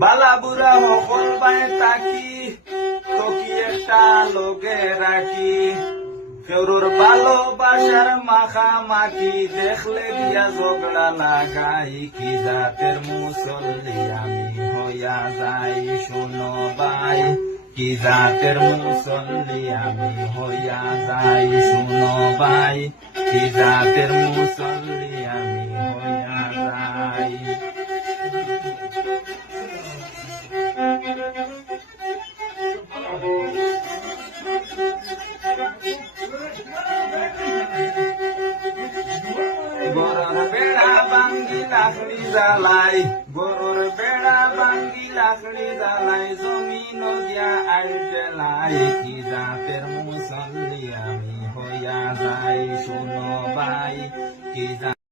বালা বুড়া হকল বাই তাকি তোকি একটা লোকে রাখি কেউর ভালোবাসার মাখা মাখি দেখলে দিয়া ঝগড়া লাগাই কি জাতের মুসল্লি আমি হইয়া যাই শুনো ভাই কি জাতের মুসল্লি আমি হইয়া যাই শুনো ভাই কি জাতের মুসল্লি আমি হইয়া যাই গরুর বেড়া ভাঙ্গি লাকড়ি জ্বালাই গরুর বেড়া ভাঙ্গি লাকড়ি জ্বালাই জমিন গিয়া আইটেলাই কি জাতের মুসল্লি আমি হইয়া যাই শুনো ভাই কি